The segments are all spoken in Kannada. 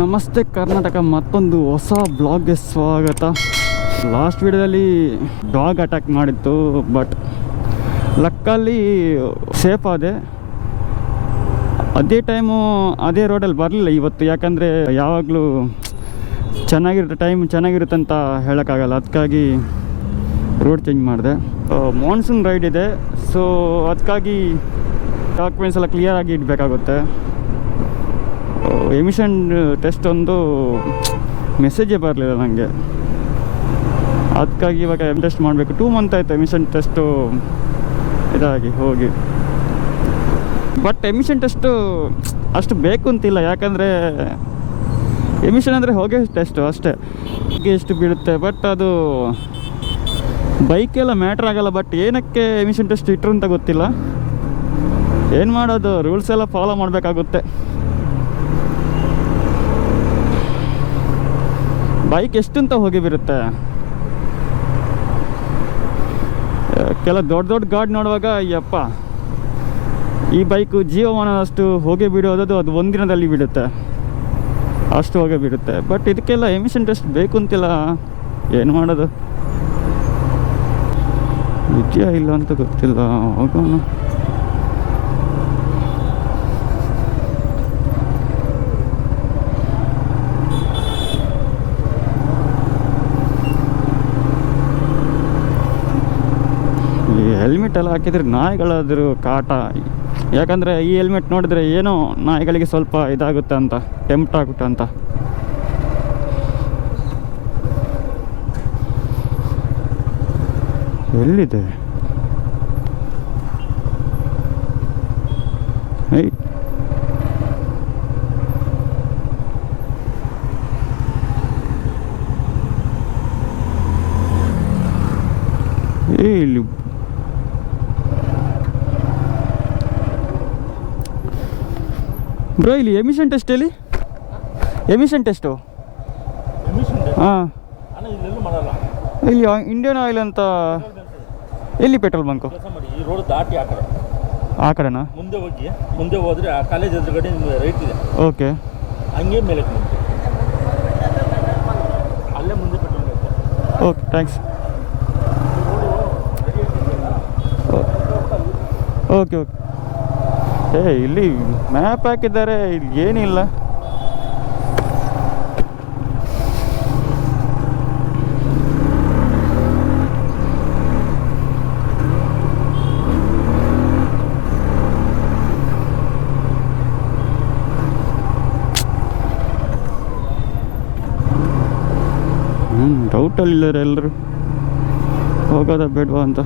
ನಮಸ್ತೆ ಕರ್ನಾಟಕ, ಮತ್ತೊಂದು ಹೊಸ ಬ್ಲಾಗ್ಗೆ ಸ್ವಾಗತ. ಲಾಸ್ಟ್ ವಿಡಿಯೋದಲ್ಲಿ ಡಾಗ್ ಅಟ್ಯಾಕ್ ಮಾಡಿತ್ತು, ಬಟ್ ಲಕ್ಕಲ್ಲಿ ಸೇಫ್ ಆದೆ. ಅದೇ ಟೈಮು ಅದೇ ರೋಡಲ್ಲಿ ಬರಲಿಲ್ಲ ಇವತ್ತು, ಯಾಕಂದರೆ ಯಾವಾಗಲೂ ಚೆನ್ನಾಗಿರುತ್ತೆ ಅಂತ ಹೇಳೋಕ್ಕಾಗಲ್ಲ. ಅದಕ್ಕಾಗಿ ರೋಡ್ ಚೇಂಜ್ ಮಾಡಿದೆ. ಮಾನ್ಸೂನ್ ರೈಡ್ ಇದೆ, ಸೊ ಅದಕ್ಕಾಗಿ ಡಾಕ್ಯುಮೆಂಟ್ಸ್ ಎಲ್ಲ ಕ್ಲಿಯರಾಗಿ ಇಡಬೇಕಾಗುತ್ತೆ. ಎಮಿಷನ್ ಟೆಸ್ಟ್ ಒಂದು ಮೆಸೇಜೇ ಬರಲಿಲ್ಲ ನನಗೆ, ಅದಕ್ಕಾಗಿ ಇವಾಗ ಟೆಸ್ಟ್ ಮಾಡಬೇಕು. 2 ಮಂತ್ ಆಯಿತು ಎಮಿಷನ್ ಟೆಸ್ಟು ಇದಾಗಿ ಹೋಗಿ. ಬಟ್ ಎಮಿಷನ್ ಟೆಸ್ಟು ಅಷ್ಟು ಬೇಕು ಅಂತಿಲ್ಲ, ಯಾಕಂದರೆ ಎಮಿಷನ್ ಅಂದರೆ ಹೋಗೇ ಟೆಸ್ಟು ಅಷ್ಟೇ. ಎಷ್ಟು ಬೀಳುತ್ತೆ, ಬಟ್ ಅದು ಬೈಕೆಲ್ಲ ಮ್ಯಾಟ್ರ್ ಆಗಲ್ಲ. ಬಟ್ ಏನಕ್ಕೆ ಎಮಿಷನ್ ಟೆಸ್ಟ್ ಇಟ್ಟರು ಅಂತ ಗೊತ್ತಿಲ್ಲ. ಏನು ಮಾಡೋದು, ರೂಲ್ಸ್ ಎಲ್ಲ ಫಾಲೋ ಮಾಡಬೇಕಾಗುತ್ತೆ. ಬೈಕ್ ಎಷ್ಟಂತ ಹೋಗಿ ಬರುತ್ತೆ. ದೊಡ್ಡ ಗಾಡಿ ನೋಡುವಾಗ ಯಪ್ಪ, ಈ ಬೈಕು ಜೀವಮಾನ ಅಷ್ಟು ಹೋಗಿ ಬಿಡೋದು, ಅದು ಒಂದಿನದಲ್ಲಿ ಬಿಡುತ್ತೆ, ಅಷ್ಟು ಹೋಗಿ ಬಿಡುತ್ತೆ. ಬಟ್ ಇದಕ್ಕೆಲ್ಲ ಎಮಿಷನ್ ಟೆಸ್ಟ್ ಬೇಕು ಅಂತಿಲ್ಲ. ಏನು ಮಾಡೋದು, ಇದೆಯಾ ಇಲ್ಲ ಅಂತ ಗೊತ್ತಿಲ್ಲ. ಹೋಗೋಣ. ಹೆಲ್ಮೆಟ್ ಎಲ್ಲ ಹಾಕಿದರೆ ನಾಯಿಗಳಾದರೂ ಕಾಟ. ಯಾಕಂದರೆ ಈ ಹೆಲ್ಮೆಟ್ ನೋಡಿದ್ರೆ ಏನೋ ನಾಯಿಗಳಿಗೆ ಸ್ವಲ್ಪ ಇದಾಗುತ್ತೆ ಅಂತ, ಟೆಂಪ್ಟ್ ಆಗುತ್ತೆ ಅಂತ. ಎಲ್ಲಿದೆ ಇಲ್ಲಿ ಬ್ರೋ? ಇಲ್ಲಿ ಎಮಿಷನ್ ಟೆಸ್ಟ್ ಎಲ್ಲಿ? ಎಮಿಷನ್ ಟೆಸ್ಟು ಹಾಂ, ಇಲ್ಲಿ ಇಂಡಿಯನ್ ಆಯಿಲ್ ಅಂತ. ಎಲ್ಲಿ ಪೆಟ್ರೋಲ್ ಬಂಕು? ಈ ರೋಡ್ ದಾಟಿ ಆ ಕಡೆನಾ? ಮುಂದೆ ಹೋದ್ರೆ ಆ ಕಾಲೇಜ್ ಎದುರುಗಡೆ ರೈಟ್ ಇದೆ. ಓಕೆ, ಹಂಗೆ ಮೇಲೆ ಅಲ್ಲೇ ಮುಂದೆ petrol bunk. Okay, thanks. Okay okay. ಇಲ್ಲಿ ಮ್ಯಾಪ್ ಹಾಕಿದ್ದಾರೆ, ಇಲ್ಲಿ ಏನಿಲ್ಲ. ಡೌಟಲ್ಲಿದ್ದಾರೆ ಎಲ್ಲರೂ, ಹೋಗೋದ ಬೇಡವಾ ಅಂತ.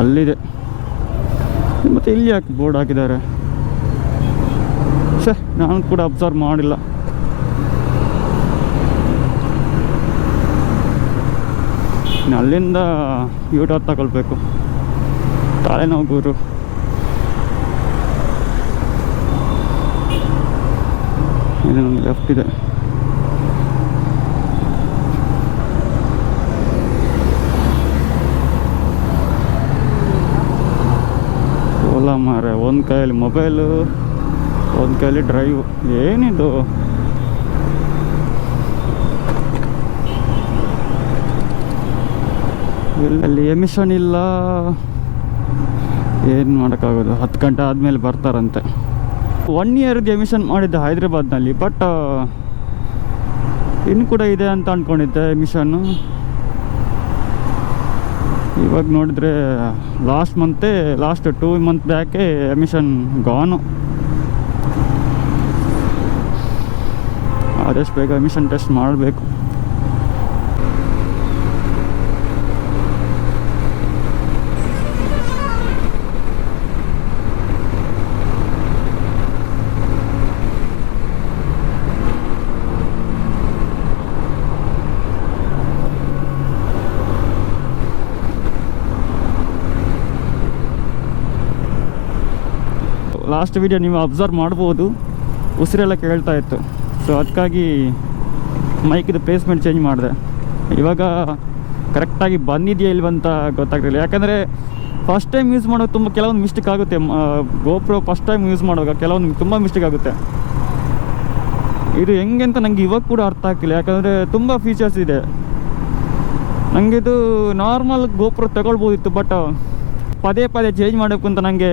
ಅಲ್ಲಿದೆ, ಮತ್ತು ಇಲ್ಲಿ ಯಾಕೆ ಬೋರ್ಡ್ ಹಾಕಿದ್ದಾರೆ? ನಾನು ಕೂಡ ಅಬ್ಸರ್ವ್ ಮಾಡಿಲ್ಲ. ಅಲ್ಲಿಂದ ಯೂಟರ್ನ್ ತಗೊಳ್ಬೇಕು. ತಲೆನೋವು ಗುರು. ಇದು ನಮ್ಗೆ ಲೆಫ್ಟ್ ಇದೆ. ಓಲಾ ಮಾರೆ, ಒಂದು ಕೈಯಲ್ಲಿ ಮೊಬೈಲು, ಒಂದು ಕೈಯಲ್ಲಿ ಡ್ರೈವ್. ಏನಿದು? ಇಲ್ಲಿ ಎಮಿಷನ್ ಇಲ್ಲ, ಏನು ಮಾಡೋಕ್ಕಾಗೋದು? 10 ಗಂಟೆ ಆದಮೇಲೆ ಬರ್ತಾರಂತೆ. 1 ಇಯರ್ಗೆ ಎಮಿಷನ್ ಮಾಡಿದ್ದೆ ಹೈದ್ರಾಬಾದ್ನಲ್ಲಿ, ಬಟ್ ಇನ್ನು ಕೂಡ ಇದೆ ಅಂತ ಅಂದ್ಕೊಂಡಿದ್ದೆ ಎಮಿಷನ್ನು. ಇವಾಗ ನೋಡಿದ್ರೆ ಲಾಸ್ಟ್ 2 ಮಂತ್ ಬ್ಯಾಕೆ ಎಮಿಷನ್ ಗಾನು. ಆದಷ್ಟು ಬೇಗ ಎಮಿಷನ್ ಟೆಸ್ಟ್ ಮಾಡಬೇಕು. ಲಾಸ್ಟ್ ವಿಡಿಯೋ ನೀವು ಅಬ್ಸರ್ವ್ ಮಾಡ್ಬೋದು, ಉಸಿರೆಲ್ಲ ಕೇಳ್ತಾ ಇತ್ತು. ಸೊ ಅದಕ್ಕಾಗಿ ಮೈಕಿದು ಪ್ಲೇಸ್ಮೆಂಟ್ ಚೇಂಜ್ ಮಾಡಿದೆ. ಇವಾಗ ಕರೆಕ್ಟಾಗಿ ಬಂದಿದೆಯಾ ಇಲ್ವಂತ ಗೊತ್ತಾಗ್ತಿಲ್ಲ. ಯಾಕಂದರೆ ಫಸ್ಟ್ ಟೈಮ್ ಯೂಸ್ ಮಾಡೋದು ತುಂಬ ಕೆಲವೊಂದು ಮಿಸ್ಟೇಕ್ ಆಗುತ್ತೆ. ಗೋಪ್ರೋ ಫಸ್ಟ್ ಟೈಮ್ ಯೂಸ್ ಮಾಡುವಾಗ ಕೆಲವೊಂದು ತುಂಬ ಮಿಸ್ಟೇಕ್ ಆಗುತ್ತೆ. ಇದು ಹೆಂಗೆ ಅಂತ ನನಗೆ ಇವಾಗ ಕೂಡ ಅರ್ಥ ಆಗ್ತಿಲ್ಲ. ಯಾಕಂದರೆ ತುಂಬ ಫೀಚರ್ಸ್ ಇದೆ. ನನಗಿದು ನಾರ್ಮಲ್ ಗೋಪ್ರೋ ತಗೊಳ್ಬೋದಿತ್ತು, ಬಟ್ ಪದೇ ಪದೇ ಚೇಂಜ್ ಮಾಡಬೇಕು ಅಂತ ನನಗೆ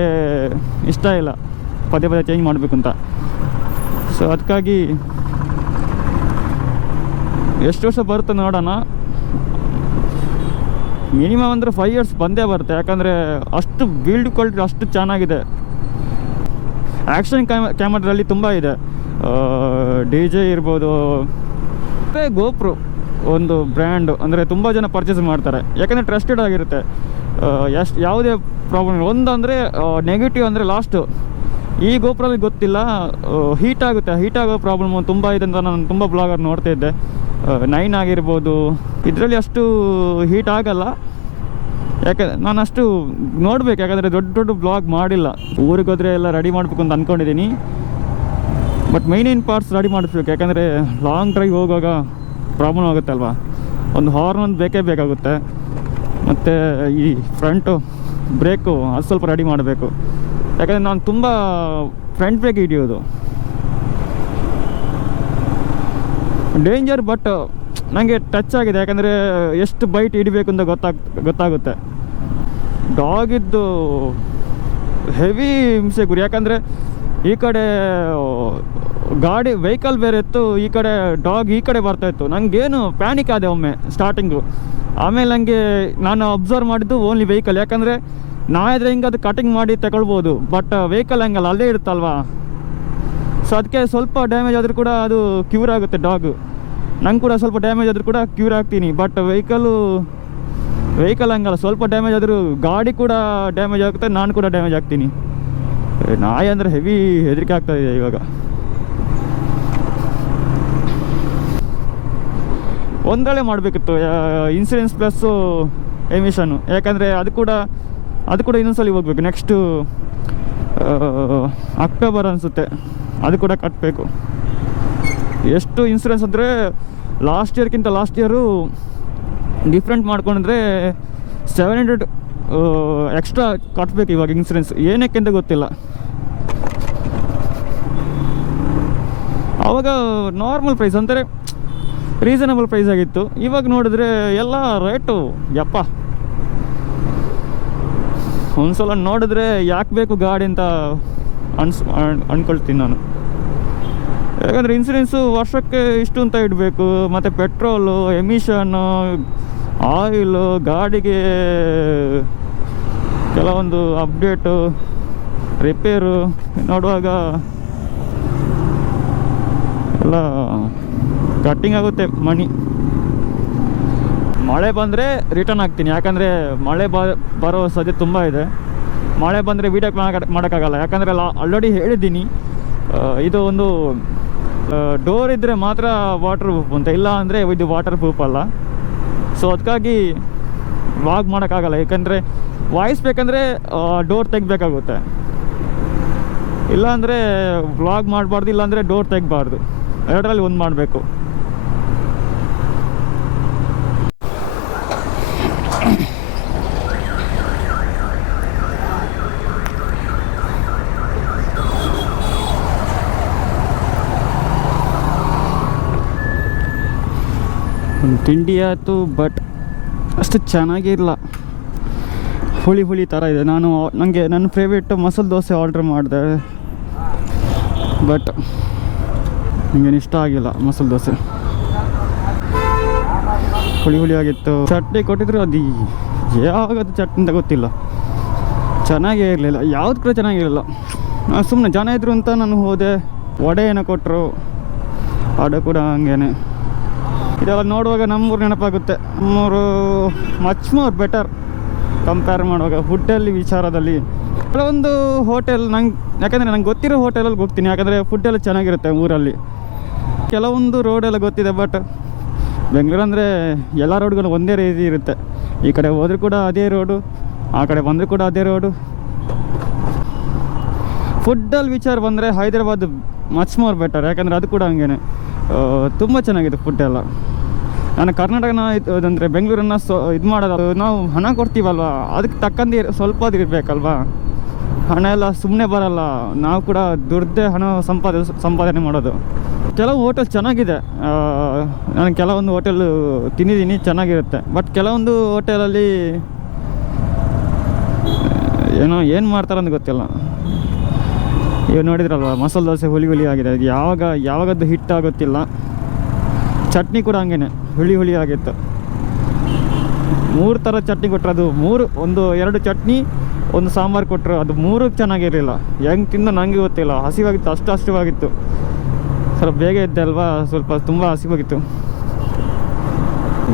ಇಷ್ಟ ಇಲ್ಲ. ಪದೇ ಪದೇ ಚೇಂಜ್ ಮಾಡಬೇಕು ಅಂತ. ಸೊ ಅದಕ್ಕಾಗಿ ಎಷ್ಟು ವರ್ಷ ಬರುತ್ತೆ ನೋಡೋಣ. ಮಿನಿಮಮ್ ಅಂದರೆ 5 years ಬಂದೇ ಬರುತ್ತೆ. ಯಾಕಂದರೆ ಅಷ್ಟು ಬಿಲ್ಡ್ ಕ್ವಾಲಿಟಿ ಅಷ್ಟು ಚೆನ್ನಾಗಿದೆ. ಆ್ಯಕ್ಷನ್ ಕ್ಯಾಮ್ರಾದಲ್ಲಿ ತುಂಬ ಇದೆ. DJ ಇರ್ಬೋದು. ಗೋಪ್ರೋ ಒಂದು ಬ್ರ್ಯಾಂಡು ಅಂದರೆ ತುಂಬ ಜನ ಪರ್ಚೇಸ್ ಮಾಡ್ತಾರೆ. ಯಾಕಂದರೆ ಟ್ರಸ್ಟೆಡ್ ಆಗಿರುತ್ತೆ. ಯಾವುದೇ ಪ್ರಾಬ್ಲಮ್ ಇಲ್ಲ. ಒಂದಂದರೆ ನೆಗೆಟಿವ್ ಅಂದರೆ ಲಾಸ್ಟು ಈ ಗೋಪ್ರಲ್ಲಿ ಗೊತ್ತಿಲ್ಲ, ಹೀಟ್ ಆಗುತ್ತೆ. ಹೀಟ್ ಆಗೋ ಪ್ರಾಬ್ಲಮ್ಮು ತುಂಬ ಇದೆ ಅಂತ ನಾನು ತುಂಬ ಬ್ಲಾಗರ್ ನೋಡ್ತಾ ಇದ್ದೆ. 9 ಆಗಿರ್ಬೋದು, ಇದರಲ್ಲಿ ಅಷ್ಟು ಹೀಟ್ ಆಗಲ್ಲ. ಯಾಕಂದರೆ ನಾನು ಅಷ್ಟು ನೋಡ್ಬೇಕು. ಯಾಕಂದರೆ ದೊಡ್ಡ ದೊಡ್ಡ ಬ್ಲಾಗ್ ಮಾಡಿಲ್ಲ. ಊರಿಗೆ ಹೋದರೆ ಎಲ್ಲ ರೆಡಿ ಮಾಡಬೇಕು ಅಂತ ಅಂದ್ಕೊಂಡಿದ್ದೀನಿ. ಬಟ್ ಮೈನ್ ಪಾರ್ಟ್ಸ್ ರೆಡಿ ಮಾಡಿಸ್ಬೇಕು. ಯಾಕಂದರೆ ಲಾಂಗ್ ಡ್ರೈವ್ ಹೋಗುವಾಗ ಪ್ರಾಬ್ಲಮ್ ಆಗುತ್ತಲ್ವ. ಒಂದು ಹಾರ್ನ್ ಒಂದು ಬೇಕೇ ಬೇಕಾಗುತ್ತೆ. ಮತ್ತು ಈ ಫ್ರಂಟು ಬ್ರೇಕು ಅದು ಸ್ವಲ್ಪ ರೆಡಿ ಮಾಡಬೇಕು. ಯಾಕಂದರೆ ನಾನು ತುಂಬ ಫ್ರಂಟ್ ಬ್ರೇಕ್ ಹಿಡಿಯೋದು ಡೇಂಜರ್. ಬಟ್ ನನಗೆ ಟಚ್ ಆಗಿದೆ. ಯಾಕಂದರೆ ಎಷ್ಟು ಬೈಟ್ ಹಿಡಿಬೇಕು ಅಂತ ಗೊತ್ತಾಗುತ್ತೆ. ಡಾಗಿದ್ದು ಹೆವಿ ಹಿಂಸೆ ಗುರಿ. ಯಾಕಂದರೆ ಈ ಕಡೆ ಗಾಡಿ ವೆಹಿಕಲ್ ಬೇರೆ ಇತ್ತು, ಈ ಕಡೆ ಡಾಗ್ ಈ ಕಡೆ ಬರ್ತಾಯಿತ್ತು. ನನಗೇನು ಪ್ಯಾನಿಕ್ ಆದೆ ಒಮ್ಮೆ ಸ್ಟಾರ್ಟಿಂಗು. ಆಮೇಲೆ ನನಗೆ ನಾನು ಅಬ್ಸರ್ವ್ ಮಾಡಿದ್ದು ಓನ್ಲಿ ವೆಹಿಕಲ್. ಯಾಕಂದರೆ ನಾಯಿದ್ರೆ ಹಿಂಗೆ ಅದು ಕಟಿಂಗ್ ಮಾಡಿ ತಗೊಳ್ಬೋದು, ಬಟ್ ವೆಹಿಕಲ್ ಹಂಗಲ್ಲ, ಅಲ್ಲೇ ಇರುತ್ತಲ್ವಾ. ಸೊ ಅದಕ್ಕೆ ಸ್ವಲ್ಪ ಡ್ಯಾಮೇಜ್ ಆದರೂ ಕೂಡ ಅದು ಕ್ಯೂರ್ ಆಗುತ್ತೆ ಡಾಗು. ನಂಗೆ ಕೂಡ ಸ್ವಲ್ಪ ಡ್ಯಾಮೇಜ್ ಆದರೂ ಕೂಡ ಕ್ಯೂರ್ ಆಗ್ತೀನಿ. ಬಟ್ ವೆಹಿಕಲ್ ಹಂಗಲ್ಲ, ಸ್ವಲ್ಪ ಡ್ಯಾಮೇಜ್ ಆದರೂ ಗಾಡಿ ಕೂಡ ಡ್ಯಾಮೇಜ್ ಆಗುತ್ತೆ, ನಾನು ಕೂಡ ಡ್ಯಾಮೇಜ್ ಆಗ್ತೀನಿ. ನಾಯಿ ಅಂದರೆ ಹೆವಿ ಹೆದರಿಕೆ ಆಗ್ತಾಯಿದೆ ಇವಾಗ. ಒಂದರಲ್ಲೇ ಮಾಡಬೇಕಿತ್ತು ಇನ್ಸೂರೆನ್ಸ್ ಪ್ಲಸ್ಸು ಎಮಿಷನ್ನು. ಯಾಕಂದರೆ ಅದು ಕೂಡ ಇನ್ನೊಂದ್ಸಲ ಹೋಗ್ಬೇಕು. ನೆಕ್ಸ್ಟು ಅಕ್ಟೋಬರ್ ಅನಿಸುತ್ತೆ, ಅದು ಕೂಡ ಕಟ್ಟಬೇಕು. ಎಷ್ಟು ಇನ್ಸೂರೆನ್ಸ್ ಅಂದರೆ ಲಾಸ್ಟ್ ಇಯರು ಡಿಫ್ರೆಂಟ್ ಮಾಡ್ಕೊಂಡ್ರೆ 700 ಎಕ್ಸ್ಟ್ರಾ ಕಟ್ಟಬೇಕು ಇವಾಗ ಇನ್ಸೂರೆನ್ಸ್. ಏನಕ್ಕೆ ಅಂತ ಗೊತ್ತಿಲ್ಲ. ಆವಾಗ ನಾರ್ಮಲ್ ಪ್ರೈಸ್ ಅಂದರೆ ರೀಸನಬಲ್ ಪ್ರೈಸ್ ಆಗಿತ್ತು. ಇವಾಗ ನೋಡಿದ್ರೆ ಎಲ್ಲ ರೇಟು ಯಪ್ಪ. ಒಂದ್ಸಲ ನೋಡಿದ್ರೆ ಯಾಕೆ ಬೇಕು ಗಾಡಿ ಅಂತ ಅಂದ್ಕೊಳ್ತೀನಿ ನಾನು. ಯಾಕಂದರೆ ಇನ್ಸೂರೆನ್ಸು ವರ್ಷಕ್ಕೆ ಇಷ್ಟು ಅಂತ ಇಡಬೇಕು. ಮತ್ತು ಪೆಟ್ರೋಲು, ಎಮಿಷನ್ನು, ಆಯಿಲು, ಗಾಡಿಗೆ ಕೆಲವೊಂದು ಅಪ್ಡೇಟು, ರಿಪೇರು ನೋಡುವಾಗ ಎಲ್ಲ ಕಟ್ಟಿಂಗ್ ಆಗುತ್ತೆ ಮನಿ. ಮಳೆ ಬಂದರೆ ರಿಟರ್ನ್ ಆಗ್ತೀನಿ. ಯಾಕಂದರೆ ಮಳೆ ಬರೋ ಸಾಧ್ಯತೆ ತುಂಬ ಇದೆ. ಮಳೆ ಬಂದರೆ ವೀಡಿಯೋ ಮಾಡೋಕ್ಕಾಗಲ್ಲ. ಯಾಕಂದರೆ ಆಲ್ರೆಡಿ ಹೇಳಿದ್ದೀನಿ, ಇದು ಒಂದು ಡೋರ್ ಇದ್ದರೆ ಮಾತ್ರ ವಾಟರ್ ಪ್ರೂಫ್ ಅಂತ, ಇಲ್ಲ ಅಂದರೆ ಇದು ವಾಟರ್ ಪ್ರೂಫ್ ಅಲ್ಲ. ಸೊ ಅದಕ್ಕಾಗಿ ವ್ಲಾಗ್ ಮಾಡೋಕ್ಕಾಗಲ್ಲ. ಯಾಕಂದರೆ ವಾಯ್ಸ್ ಬೇಕಂದರೆ ಡೋರ್ ತೆಗಿಬೇಕಾಗುತ್ತೆ. ಇಲ್ಲಾಂದರೆ ವ್ಲಾಗ್ ಮಾಡಬಾರ್ದು, ಇಲ್ಲಾಂದರೆ ಡೋರ್ ತೆಗಿಬಾರ್ದು. ಎರಡರಲ್ಲಿ ಒಂದು ಮಾಡಬೇಕು. ತಿಂಡಿ ಆಯಿತು, ಬಟ್ ಅಷ್ಟು ಚೆನ್ನಾಗಿರಲ್ಲ. ಹುಳಿ ಥರ ಇದೆ. ನನಗೆ ನನ್ನ ಫೇವ್ರೇಟ್ ಮಸಾಲೆ ದೋಸೆ ಆರ್ಡ್ರ್ ಮಾಡಿದೆ, ಬಟ್ ನನಗೇನು ಇಷ್ಟ ಆಗಿಲ್ಲ ಮಸಾಲೆ ದೋಸೆ. ಹುಳಿ ಆಗಿತ್ತು. ಚಟ್ನಿ ಕೊಟ್ಟಿದ್ರು, ಅದು ಯಾವಾಗದು ಚಟ್ನಿ ಅಂತ ಗೊತ್ತಿಲ್ಲ, ಚೆನ್ನಾಗೇ ಇರಲಿಲ್ಲ. ಯಾವ್ದು ಕೂಡ ಚೆನ್ನಾಗಿರಲಿಲ್ಲ. ಸುಮ್ಮನೆ ಜನ ಇದ್ರು ಅಂತ ನಾನು ಹೋದೆ. ವಡೆ ಏನೋ ಕೊಟ್ಟರು, ವಡೆ ಕೂಡ ಹಂಗೇನೆ. ಇದೆಲ್ಲ ನೋಡುವಾಗ ನಮ್ಮೂರು ನೆನಪಾಗುತ್ತೆ. ನಮ್ಮೂರು ಮಚ್ ಮೋರ್ ಬೆಟರ್ ಕಂಪೇರ್ ಮಾಡುವಾಗ ಫುಡ್ಡಲ್ಲಿ ವಿಚಾರದಲ್ಲಿ. ಕೆಲವೊಂದು ಹೋಟೆಲ್ ಯಾಕಂದರೆ ನಂಗೆ ಗೊತ್ತಿರೋ ಹೋಟೆಲಲ್ಲಿ ಹೋಗ್ತೀನಿ. ಯಾಕಂದರೆ ಫುಡ್ಡೆಲ್ಲ ಚೆನ್ನಾಗಿರುತ್ತೆ ಊರಲ್ಲಿ. ಕೆಲವೊಂದು ರೋಡೆಲ್ಲ ಗೊತ್ತಿದೆ, ಬಟ್ ಬೆಂಗಳೂರು ಅಂದರೆ ಎಲ್ಲ ರೋಡ್ಗಳು ಒಂದೇ ರೀತಿ ಇರುತ್ತೆ. ಈ ಕಡೆ ಹೋದರೂ ಕೂಡ ಅದೇ ರೋಡು, ಆ ಕಡೆ ಬಂದರೂ ಕೂಡ ಅದೇ ರೋಡು. ಫುಡ್ಡಲ್ಲಿ ವಿಚಾರ ಬಂದರೆ ಹೈದರಾಬಾದ್ ಮಚ್ ಮೋರ್ ಬೆಟರ್. ಯಾಕಂದರೆ ಅದು ಕೂಡ ಹಂಗೇ ತುಂಬ ಚೆನ್ನಾಗಿದೆ ಫುಡ್ಡೆಲ್ಲ. ನಾನು ಕರ್ನಾಟಕನ ಅಂದರೆ ಬೆಂಗಳೂರನ್ನು ಇದು ಮಾಡೋದು ನಾವು ಹಣ ಕೊಡ್ತೀವಲ್ವ, ಅದಕ್ಕೆ ತಕ್ಕಂತೆ ಸ್ವಲ್ಪ ಅದು ಇರಬೇಕಲ್ವಾ. ಹಣ ಎಲ್ಲ ಸುಮ್ಮನೆ ಬರಲ್ಲ, ನಾವು ಕೂಡ ದುಡ್ದೇ ಹಣ ಸಂಪಾದನೆ ಮಾಡೋದು. ಕೆಲವು ಹೋಟೆಲ್ ಚೆನ್ನಾಗಿದೆ, ನಾನು ಕೆಲವೊಂದು ಹೋಟೆಲ್ ತಿಂದಿದ್ದೀನಿ, ಚೆನ್ನಾಗಿರುತ್ತೆ. ಬಟ್ ಕೆಲವೊಂದು ಹೋಟೆಲಲ್ಲಿ ಏನೋ ಏನು ಮಾಡ್ತಾರಂತ ಗೊತ್ತಿಲ್ಲ. ಇವಾಗ ನೋಡಿದ್ರಲ್ವ ಮಸಾಲೆ ದೋಸೆ ಹುಳಿ ಆಗಿದೆ, ಅದು ಯಾವಾಗದ್ದು ಹಿಟ್ಟಾಗುತ್ತಿಲ್ಲ. ಚಟ್ನಿ ಕೂಡ ಹಂಗೇನೆ ಹುಳಿ ಆಗಿತ್ತು. 3 ಥರ ಚಟ್ನಿ ಕೊಟ್ಟರು, ಅದು 2 ಚಟ್ನಿ, 1 ಸಾಂಬಾರು ಕೊಟ್ಟರು, ಅದು 3 ಚೆನ್ನಾಗಿರಲಿಲ್ಲ. ಹೆಂಗೆ ತಿಂದು ನನಗೆ ಗೊತ್ತಿಲ್ಲ, ಹಸಿವಾಗಿತ್ತು, ಅಷ್ಟು ಹಸಿವಾಗಿತ್ತು. ಸ್ವಲ್ಪ ಬೇಗ ಇದ್ದೆ ಅಲ್ವಾ, ಸ್ವಲ್ಪ ತುಂಬ ಹಸಿವಾಗಿತ್ತು.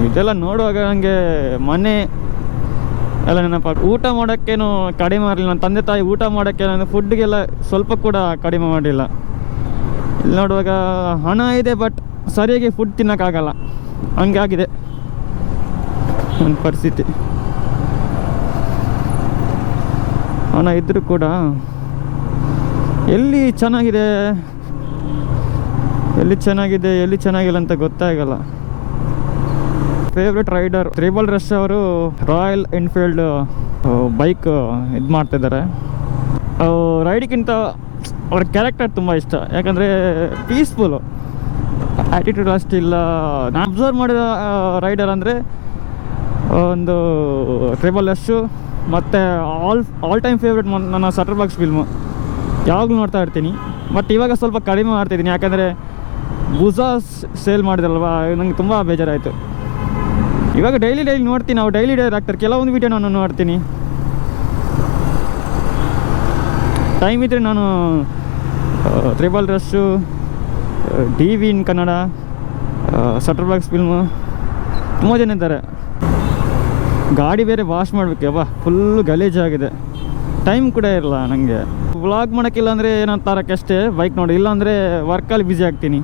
ಇದೆಲ್ಲ ನೋಡುವಾಗ ನನಗೆ ಮನೆ ಎಲ್ಲ ನೆನಪ. ಊಟ ಮಾಡೋಕ್ಕೇನು ಕಡಿಮೆ ಮಾಡಲಿಲ್ಲ, ನನ್ನ ತಂದೆ ತಾಯಿ ಊಟ ಮಾಡೋಕ್ಕೆ ನಾನು ಫುಡ್ಗೆಲ್ಲ ಸ್ವಲ್ಪ ಕೂಡ ಕಡಿಮೆ ಮಾಡಲಿಲ್ಲ. ಇಲ್ಲಿ ನೋಡುವಾಗ ಹಣ ಇದೆ, ಬಟ್ ಸರಿಯಾಗಿ ಫುಡ್ ತಿನ್ನೋಕ್ಕಾಗಲ್ಲ, ಹಂಗಾಗಿದೆ ನನ್ನ ಪರಿಸ್ಥಿತಿ. ಹಣ ಇದ್ದರೂ ಕೂಡ ಎಲ್ಲಿ ಚೆನ್ನಾಗಿದೆ ಎಲ್ಲಿ ಚೆನ್ನಾಗಿಲ್ಲ ಅಂತ ಗೊತ್ತಾಗಲ್ಲ. ಫೇವ್ರೆಟ್ ರೈಡರ್ ಟ್ರಿಬಲ್ ರಶ್ ಅವರು ರಾಯಲ್ ಎನ್ಫೀಲ್ಡ್ ಬೈಕ್ ಇದು ಮಾಡ್ತಿದ್ದಾರೆ. ರೈಡಿಗಿಂತ ಅವ್ರ ಕ್ಯಾರೆಕ್ಟರ್ ತುಂಬ ಇಷ್ಟ, ಯಾಕಂದರೆ ಪೀಸ್ಫುಲ್ಲು, ಆ್ಯಟಿಟ್ಯೂಡ್ ಅಷ್ಟಿಲ್ಲ. ನಾನು ಅಬ್ಸರ್ವ್ ಮಾಡಿದ ರೈಡರ್ ಅಂದರೆ ಒಂದು ಟ್ರಿಬಲ್ ರಶ್ಶು, ಮತ್ತು ಆಲ್ ಟೈಮ್ ಫೇವ್ರೆಟ್ ನನ್ನ ಶಟರ್ಬಾಕ್ಸ್ ಫಿಲ್ಮು ಯಾವಾಗಲೂ ನೋಡ್ತಾ ಇರ್ತೀನಿ. ಬಟ್ ಇವಾಗ ಸ್ವಲ್ಪ ಕಡಿಮೆ ಮಾಡ್ತಾಯಿದ್ದೀನಿ, ಯಾಕಂದರೆ ಬುಝಾ ಸೇಲ್ ಮಾಡಿದ್ರಲ್ವ, ನನಗೆ ತುಂಬ ಬೇಜಾರಾಯಿತು. ಇವಾಗ ಡೈಲಿ ನೋಡ್ತೀನಿ, ನಾವು ಡೈಲಿ ಹಾಕ್ತಾರೆ, ಕೆಲವೊಂದು ವೀಡಿಯೋ ನಾನು ನೋಡ್ತೀನಿ. ಟೈಮ್ ಇದ್ದರೆ ನಾನು ಟ್ರಿಬಲ್ ರಶ್ಶು, DV ಇನ್ ಕನ್ನಡ, ಶಟರ್ಬಾಕ್ಸ್ ಫಿಲ್ಮು, ತುಂಬ ಜನ ಇದ್ದಾರೆ. ಗಾಡಿ ಬೇರೆ ವಾಶ್ ಮಾಡಬೇಕಪ್ಪ, ಫುಲ್ಲು ಗಲೀಜಾಗಿದೆ, ಟೈಮ್ ಕೂಡ ಇರಲ್ಲ ನನಗೆ. ವ್ಲಾಗ್ ಮಾಡೋಕ್ಕಿಲ್ಲ ಅಂದರೆ ಏನೋ ತರಕ್ಕಷ್ಟೇ ಬೈಕ್ ನೋಡಿ, ಇಲ್ಲಾಂದರೆ ವರ್ಕಲ್ಲಿ ಬ್ಯುಸಿ ಆಗ್ತೀನಿ.